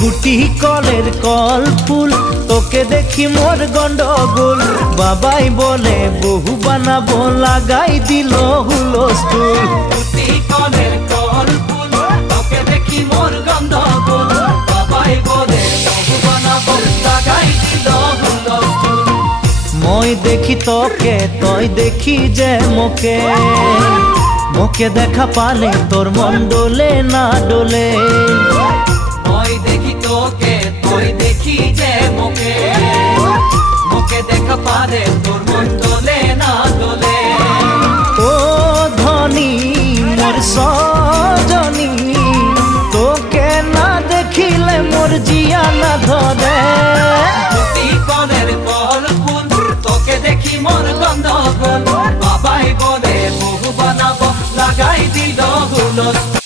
গুটি কলের কল ফুল তোকে দেখি মোর গন্ডগোল বাবাই বলে বহু বানাবো লাগাই দিল হুলস্থুল গুটি কলের কল ফুল তোকে দেখি মোর গন্ডগোল বাবাই বলে বহু বানাবো লাগাই দিল হুলস্থুল মই দেখি তোকে তই দেখি যে মোকে মোকে দেখা পালে তোর মন ডোলে না ডোলে মই দেখি তোকে তুই দেখি যে মোকে মোকে দেখা পারে তোর মন দোলে না দোলে ও ধনী মোর সজনী তোকে না দেখিলে মোর জিয়া না ধরে গুটি কলের কল ফুল তোকে দেখি মোর গন্ডগোল বাবাই বলে বহু বানাবো লাগাই দিল হুলস্থুল